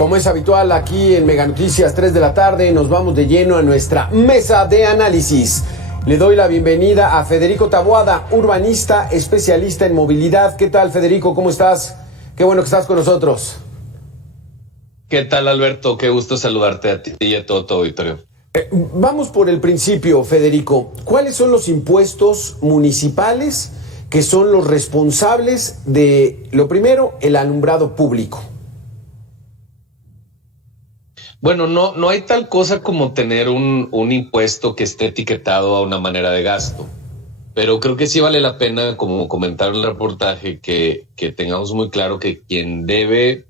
Como es habitual aquí en Mega Noticias 3 de la tarde, nos vamos de lleno a nuestra mesa de análisis. Le doy la bienvenida a Federico Taboada, urbanista, especialista en movilidad. ¿Qué tal, Federico? ¿Cómo estás? Qué bueno que estás con nosotros. ¿Qué tal, Alberto? Qué gusto saludarte a ti y a todo tu auditorio. Vamos por el principio, Federico. ¿Cuáles son los impuestos municipales que son los responsables de, lo primero, el alumbrado público? Bueno, no hay tal cosa como tener un impuesto que esté etiquetado a una manera de gasto, pero creo que sí vale la pena, como comentar el reportaje, que tengamos muy claro que quien debe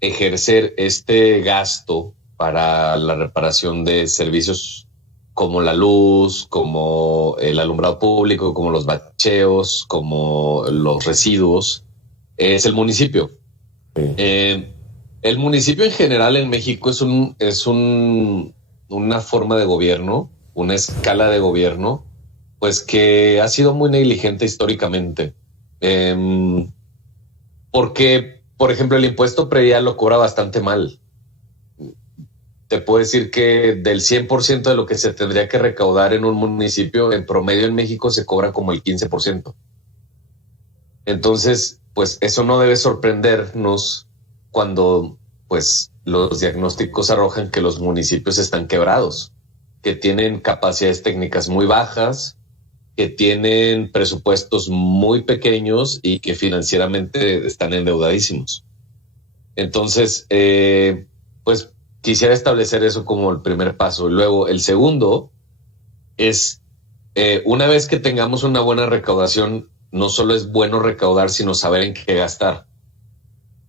ejercer este gasto para la reparación de servicios como la luz, como el alumbrado público, como los bacheos, como los residuos, es el municipio. Sí. El municipio en general en México es una forma de gobierno, una escala de gobierno, pues que ha sido muy negligente históricamente. Porque, por ejemplo, el impuesto predial lo cobra bastante mal. Te puedo decir que del 100% de lo que se tendría que recaudar en un municipio, en promedio en México se cobra como el 15%. Entonces, pues eso no debe sorprendernos cuando pues los diagnósticos arrojan que los municipios están quebrados, que tienen capacidades técnicas muy bajas, que tienen presupuestos muy pequeños y que financieramente están endeudadísimos. Entonces, pues quisiera establecer eso como el primer paso. Luego, el segundo es, una vez que tengamos una buena recaudación, no solo es bueno recaudar, sino saber en qué gastar.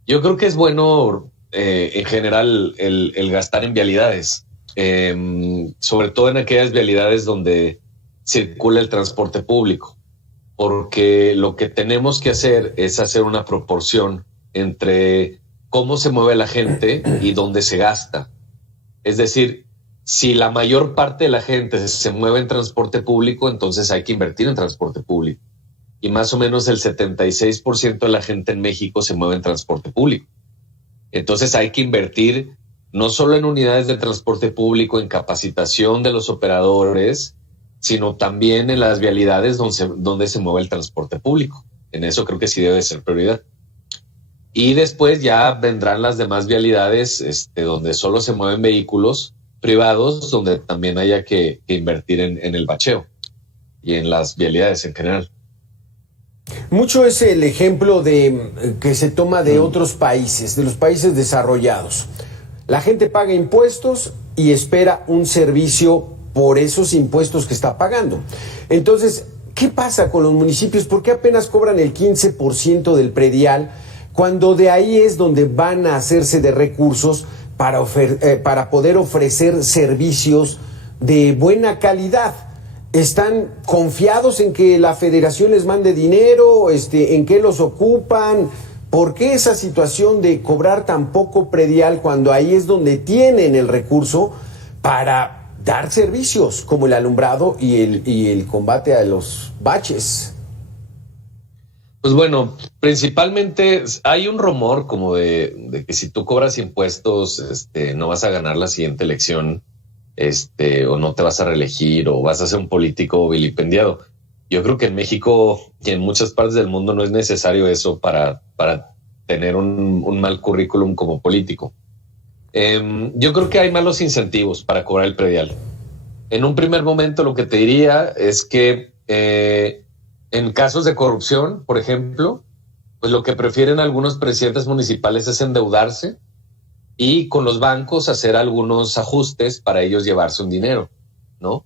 Yo creo que es bueno, en general, el gastar en vialidades, sobre todo en aquellas vialidades donde circula el transporte público, porque lo que tenemos que hacer es hacer una proporción entre cómo se mueve la gente y dónde se gasta. Es decir, si la mayor parte de la gente se mueve en transporte público, entonces hay que invertir en transporte público. Y más o menos el 76% de la gente en México se mueve en transporte público. Entonces hay que invertir no solo en unidades de transporte público, en capacitación de los operadores, sino también en las vialidades donde se mueve el transporte público. En eso creo que sí debe ser prioridad. Y después ya vendrán las demás vialidades donde solo se mueven vehículos privados, donde también haya que invertir en el bacheo y en las vialidades en general. Mucho es el ejemplo que se toma de otros países, de los países desarrollados. La gente paga impuestos y espera un servicio por esos impuestos que está pagando. Entonces, ¿qué pasa con los municipios? ¿Por qué apenas cobran el 15% del predial cuando de ahí es donde van a hacerse de recursos para poder ofrecer servicios de buena calidad? ¿Están confiados en que la federación les mande dinero? ¿En qué los ocupan? ¿Por qué esa situación de cobrar tan poco predial cuando ahí es donde tienen el recurso para dar servicios como el alumbrado y el combate a los baches? Pues bueno, principalmente hay un rumor como de que si tú cobras impuestos, no vas a ganar la siguiente elección. O no te vas a reelegir o vas a ser un político vilipendiado. Yo creo que en México y en muchas partes del mundo no es necesario eso para tener un mal currículum como político. Yo creo que hay malos incentivos para cobrar el predial. En un primer momento lo que te diría es que en casos de corrupción, por ejemplo, pues lo que prefieren algunos presidentes municipales es endeudarse y con los bancos hacer algunos ajustes para ellos llevarse un dinero, ¿no?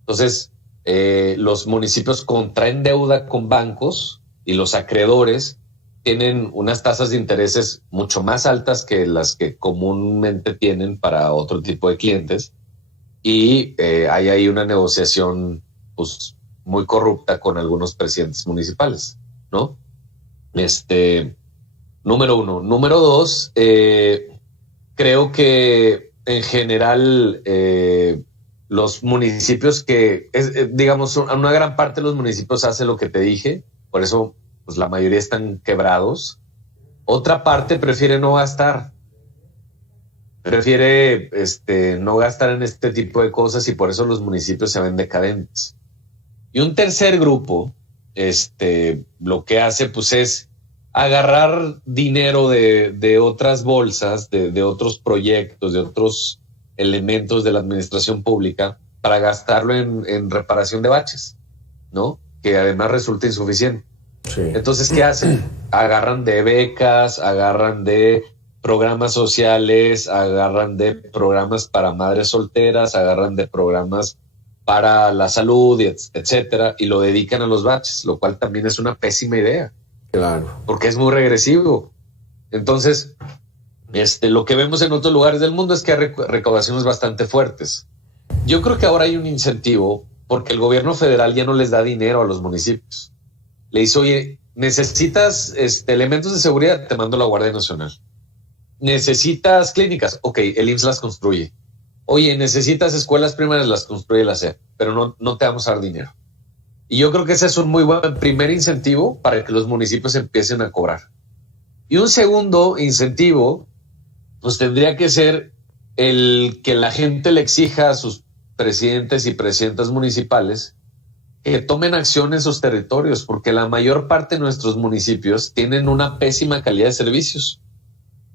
Entonces, los municipios contraen deuda con bancos y los acreedores tienen unas tasas de intereses mucho más altas que las que comúnmente tienen para otro tipo de clientes y hay ahí una negociación pues, muy corrupta con algunos presidentes municipales, ¿no? Número uno. Número dos, creo que en general los municipios digamos, una gran parte de los municipios hace lo que te dije, por eso pues la mayoría están quebrados. Otra parte prefiere no gastar. prefiere no gastar en este tipo de cosas y por eso los municipios se ven decadentes. Y un tercer grupo, lo que hace pues es agarrar dinero de otras bolsas, de otros proyectos, de otros elementos de la administración pública para gastarlo en reparación de baches, ¿no? Que además resulta insuficiente. Sí. Entonces, ¿qué hacen? Agarran de becas, agarran de programas sociales, agarran de programas para madres solteras, agarran de programas para la salud, etcétera, y lo dedican a los baches, lo cual también es una pésima idea. Claro. Porque es muy regresivo. Entonces, lo que vemos en otros lugares del mundo es que hay recaudaciones bastante fuertes. Yo creo que ahora hay un incentivo porque el gobierno federal ya no les da dinero a los municipios. Le dice, oye, necesitas elementos de seguridad, te mando la Guardia Nacional. Necesitas clínicas, ok, el IMSS las construye. Oye, necesitas escuelas primarias, las construye la SEP, pero no te vamos a dar dinero. Y yo creo que ese es un muy buen primer incentivo para que los municipios empiecen a cobrar. Y un segundo incentivo, pues tendría que ser el que la gente le exija a sus presidentes y presidentas municipales que tomen acción en sus territorios, porque la mayor parte de nuestros municipios tienen una pésima calidad de servicios.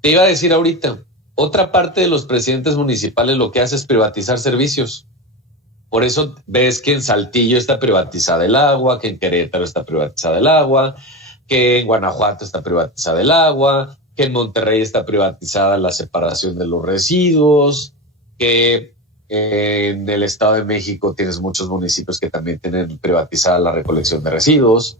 Te iba a decir ahorita, otra parte de los presidentes municipales lo que hace es privatizar servicios. Por eso ves que en Saltillo está privatizada el agua, que en Querétaro está privatizada el agua, que en Guanajuato está privatizada el agua, que en Monterrey está privatizada la separación de los residuos, que en el Estado de México tienes muchos municipios que también tienen privatizada la recolección de residuos.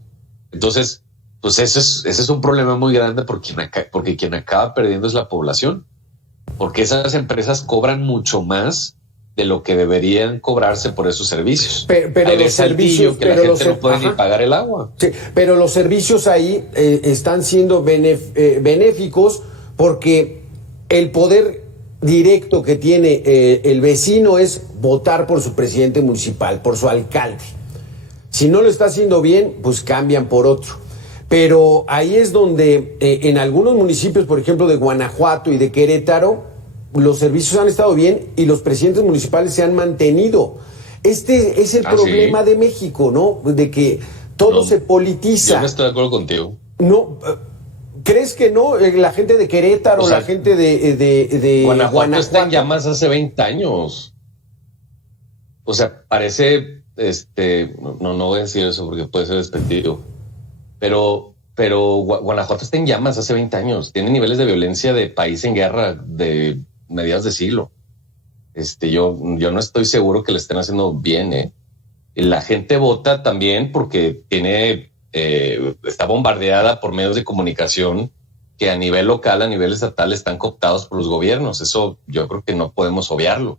Entonces, pues ese es un problema muy grande porque quien acaba perdiendo es la población, porque esas empresas cobran mucho más de lo que deberían cobrarse por esos servicios. Pero los servicios que la gente no puede ni pagar el agua. Sí, pero los servicios ahí están siendo benéficos porque el poder directo que tiene el vecino es votar por su presidente municipal, por su alcalde. Si no lo está haciendo bien, pues cambian por otro. Pero ahí es donde en algunos municipios, por ejemplo de Guanajuato y de Querétaro, los servicios han estado bien y los presidentes municipales se han mantenido. Este es el problema de México, ¿no? De que todo se politiza. Yo no estoy de acuerdo contigo. No, ¿crees que no? La gente de Querétaro, la gente de Guanajuato está en llamas hace 20 años. O sea, parece, no voy a decir eso porque puede ser despectivo, pero Guanajuato está en llamas hace 20 años. Tiene niveles de violencia de país en guerra de mediados de siglo. Yo no estoy seguro que le estén haciendo bien, Y la gente vota también porque está bombardeada por medios de comunicación que a nivel local, a nivel estatal, están cooptados por los gobiernos. Eso yo creo que no podemos obviarlo.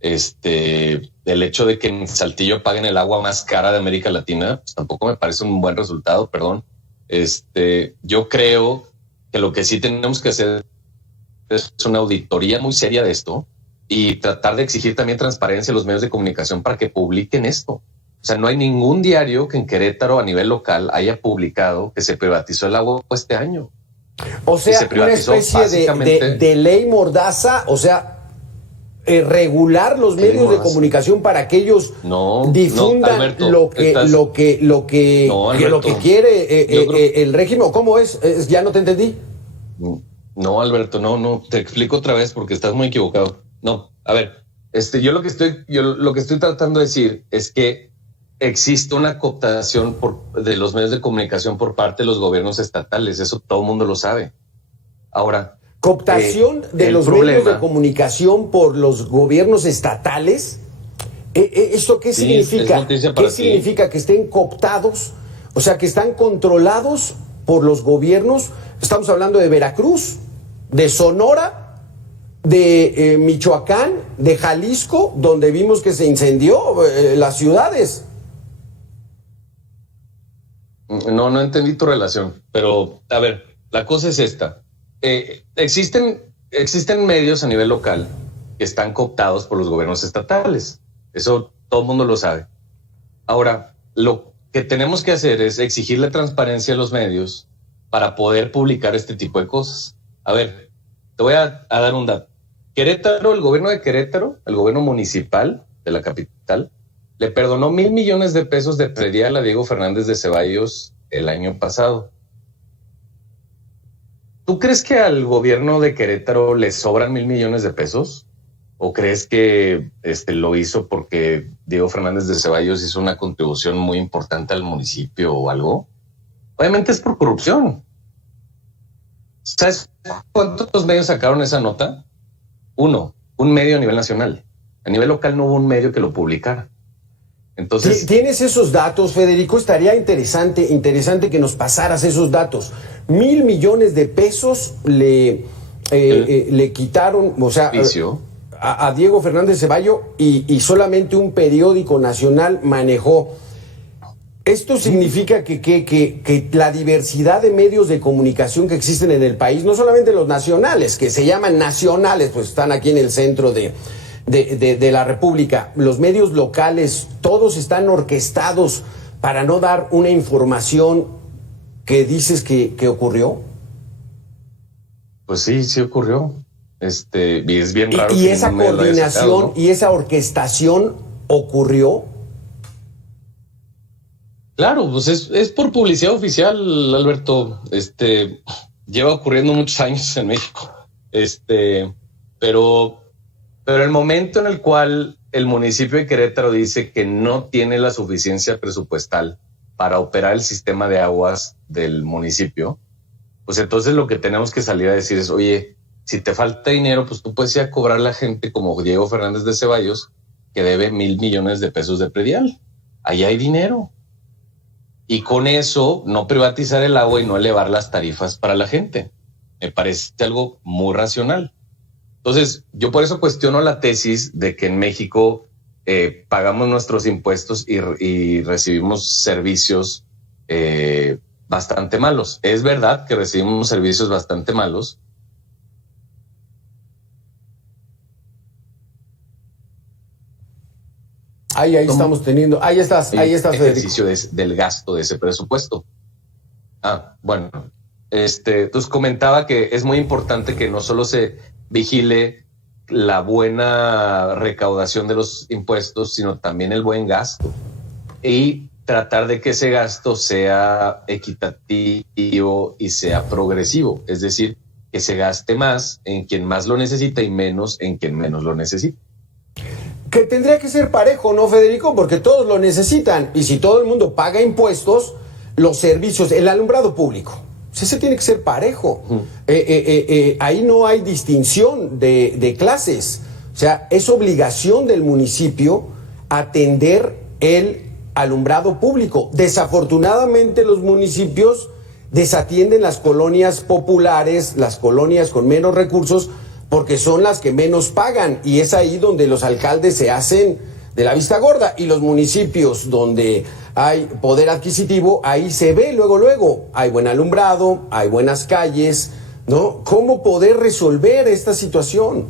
El hecho de que en Saltillo paguen el agua más cara de América Latina, pues tampoco me parece un buen resultado, perdón. Yo creo que lo que sí tenemos que hacer es una auditoría muy seria de esto y tratar de exigir también transparencia a los medios de comunicación para que publiquen esto. O sea, no hay ningún diario que en Querétaro a nivel local haya publicado que se privatizó el agua este año. O sea, una especie de ley mordaza, o sea, regular los medios de comunicación para que ellos difundan Alberto, lo que quiere el régimen. ¿Cómo es? Ya no te entendí. No, Alberto, no. Te explico otra vez porque estás muy equivocado. No, a ver, yo lo que estoy tratando de decir es que existe una cooptación de los medios de comunicación por parte de los gobiernos estatales. Eso todo el mundo lo sabe. Ahora, cooptación de los medios de comunicación por los gobiernos estatales. ¿Esto qué significa? ¿Qué significa? Que estén cooptados, o sea, que están controlados por los gobiernos. Estamos hablando de Veracruz, de Sonora, de Michoacán, de Jalisco, donde vimos que se incendió las ciudades. No entendí tu relación, pero a ver, la cosa es esta. Existen medios a nivel local que están cooptados por los gobiernos estatales. Eso todo el mundo lo sabe. Ahora, lo que tenemos que hacer es exigirle transparencia a los medios para poder publicar este tipo de cosas. A ver, te voy a dar un dato. Querétaro, el gobierno de Querétaro, el gobierno municipal de la capital, le perdonó 1,000 millones de pesos de predial a Diego Fernández de Ceballos el año pasado. ¿Tú crees que al gobierno de Querétaro le sobran 1,000 millones de pesos? ¿O crees que lo hizo porque Diego Fernández de Ceballos hizo una contribución muy importante al municipio o algo? Obviamente es por corrupción. ¿Sabes cuántos medios sacaron esa nota? Un medio a nivel nacional. A nivel local no hubo un medio que lo publicara. Entonces, ¿tienes esos datos, Federico? Estaría interesante que nos pasaras esos datos. 1,000 millones de pesos le quitaron, o sea, a Diego Fernández Ceballos y solamente un periódico nacional manejó. Esto significa que la diversidad de medios de comunicación que existen en el país, no solamente los nacionales, que se llaman nacionales, pues están aquí en el centro de la República, los medios locales, todos están orquestados para no dar una información que dices que ocurrió. Pues sí ocurrió. Y es bien raro. Y esa coordinación sacado, ¿no? Y esa orquestación ocurrió. Claro, pues es por publicidad oficial, Alberto. Lleva ocurriendo muchos años en México. Pero el momento en el cual el municipio de Querétaro dice que no tiene la suficiencia presupuestal para operar el sistema de aguas del municipio, pues entonces lo que tenemos que salir a decir es, oye, si te falta dinero, pues tú puedes ir a cobrar a la gente como Diego Fernández de Ceballos, que debe 1,000 millones de pesos de predial. Ahí hay dinero. Y con eso no privatizar el agua y no elevar las tarifas para la gente. Me parece algo muy racional. Entonces, yo por eso cuestiono la tesis de que en México pagamos nuestros impuestos y recibimos servicios bastante malos. Es verdad que recibimos servicios bastante malos. Ahí estamos teniendo, ahí estás, Federico. Ejercicio del gasto de ese presupuesto. Bueno, entonces comentaba que es muy importante que no solo se vigile la buena recaudación de los impuestos, sino también el buen gasto y tratar de que ese gasto sea equitativo y sea progresivo, es decir, que se gaste más en quien más lo necesita y menos en quien menos lo necesita. Que tendría que ser parejo, ¿no, Federico? Porque todos lo necesitan. Y si todo el mundo paga impuestos, los servicios, el alumbrado público, pues ese tiene que ser parejo. Ahí no hay distinción de clases. O sea, es obligación del municipio atender el alumbrado público. Desafortunadamente, los municipios desatienden las colonias populares, las colonias con menos recursos, porque son las que menos pagan, y es ahí donde los alcaldes se hacen de la vista gorda, y los municipios donde hay poder adquisitivo, ahí se ve luego, hay buen alumbrado, hay buenas calles, ¿no? ¿Cómo poder resolver esta situación?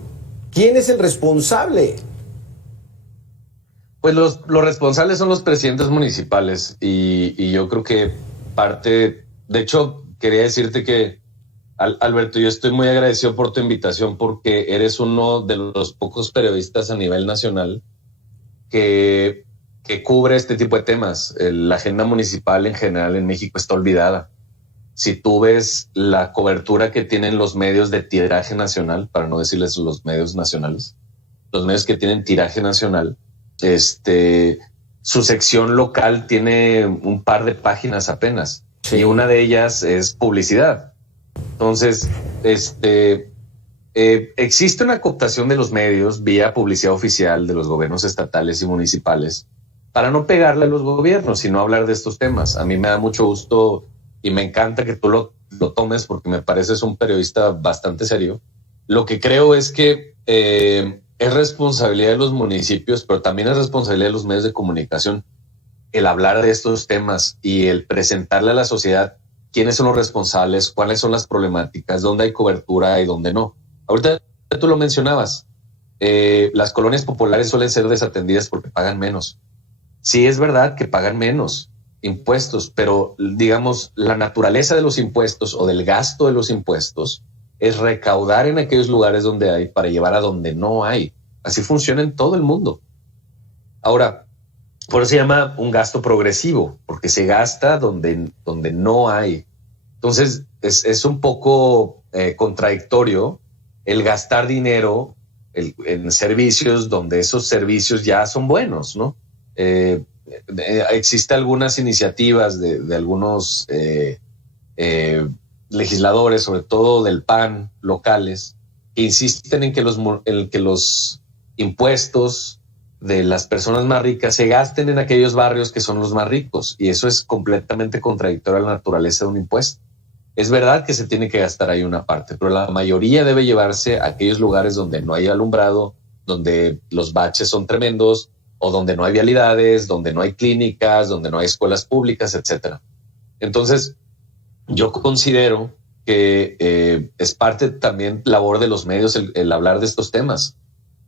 ¿Quién es el responsable? Pues los responsables son los presidentes municipales, y yo creo que parte, de hecho, quería decirte que Alberto, yo estoy muy agradecido por tu invitación porque eres uno de los pocos periodistas a nivel nacional que cubre este tipo de temas. La agenda municipal en general en México está olvidada. Si tú ves la cobertura que tienen los medios de tiraje nacional, para no decirles los medios nacionales, los medios que tienen tiraje nacional, su sección local tiene un par de páginas apenas, sí, y una de ellas es publicidad. Entonces, existe una cooptación de los medios vía publicidad oficial de los gobiernos estatales y municipales para no pegarle a los gobiernos, sino hablar de estos temas. A mí me da mucho gusto y me encanta que tú lo tomes porque me pareces un periodista bastante serio. Lo que creo es que es responsabilidad de los municipios, pero también es responsabilidad de los medios de comunicación el hablar de estos temas y el presentarle a la sociedad quiénes son los responsables, cuáles son las problemáticas, dónde hay cobertura y dónde no. Ahorita tú lo mencionabas, las colonias populares suelen ser desatendidas porque pagan menos. Sí, es verdad que pagan menos impuestos, pero digamos, la naturaleza de los impuestos o del gasto de los impuestos es recaudar en aquellos lugares donde hay para llevar a donde no hay. Así funciona en todo el mundo. Ahora, por eso se llama un gasto progresivo, porque se gasta donde no hay. Entonces, es un poco contradictorio el gastar dinero en servicios donde esos servicios ya son buenos, ¿no? Existen algunas iniciativas de algunos legisladores, sobre todo del PAN, locales, que insisten en que los impuestos de las personas más ricas se gasten en aquellos barrios que son los más ricos, y eso es completamente contradictorio a la naturaleza de un impuesto. Es verdad que se tiene que gastar ahí una parte, pero la mayoría debe llevarse a aquellos lugares donde no hay alumbrado, donde los baches son tremendos, o donde no hay vialidades, donde no hay clínicas, donde no hay escuelas públicas, etcétera. Entonces, yo considero que es parte también labor de los medios el hablar de estos temas,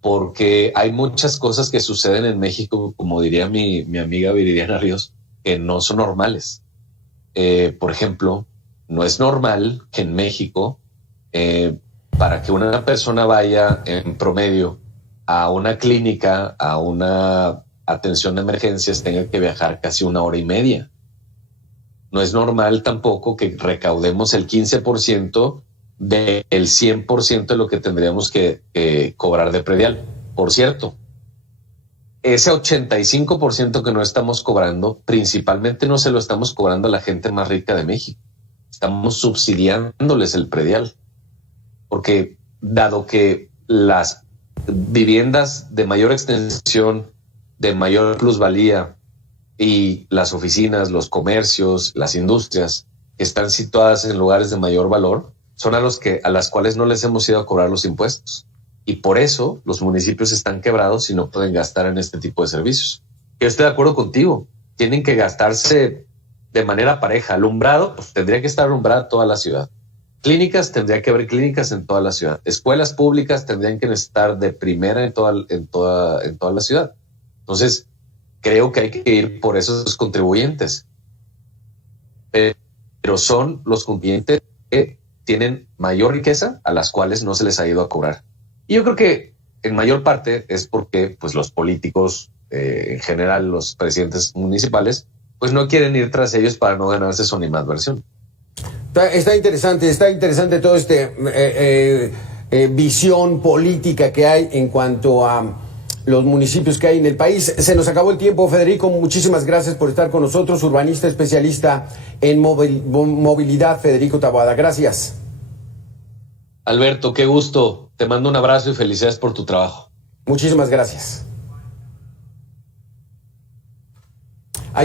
porque hay muchas cosas que suceden en México, como diría mi amiga Viridiana Ríos, que no son normales. Por ejemplo, no es normal que en México, para que una persona vaya en promedio a una clínica, a una atención de emergencias, tenga que viajar casi 1 hora y media. No es normal tampoco que recaudemos el 15% del 100% de lo que tendríamos que cobrar de predial. Por cierto, ese 85% que no estamos cobrando, principalmente no se lo estamos cobrando a la gente más rica de México. Estamos subsidiándoles el predial, porque dado que las viviendas de mayor extensión, de mayor plusvalía, y las oficinas, los comercios, las industrias que están situadas en lugares de mayor valor son a las cuales no les hemos ido a cobrar los impuestos. Y por eso los municipios están quebrados y no pueden gastar en este tipo de servicios. Yo estoy de acuerdo contigo. Tienen que gastarse de manera pareja. Alumbrado, pues tendría que estar alumbrada toda la ciudad. Clínicas, tendría que haber clínicas en toda la ciudad. Escuelas públicas tendrían que estar de primera en toda la ciudad. Entonces, creo que hay que ir por esos contribuyentes. Pero son los contribuyentes que tienen mayor riqueza a las cuales no se les ha ido a cobrar. Y yo creo que en mayor parte es porque pues, los políticos, en general los presidentes municipales, pues no quieren ir tras ellos para no ganarse su animadversión. Está interesante todo visión política que hay en cuanto a los municipios que hay en el país. Se nos acabó el tiempo, Federico. Muchísimas gracias por estar con nosotros. Urbanista especialista en movilidad, Federico Taboada. Gracias. Alberto, qué gusto. Te mando un abrazo y felicidades por tu trabajo. Muchísimas gracias.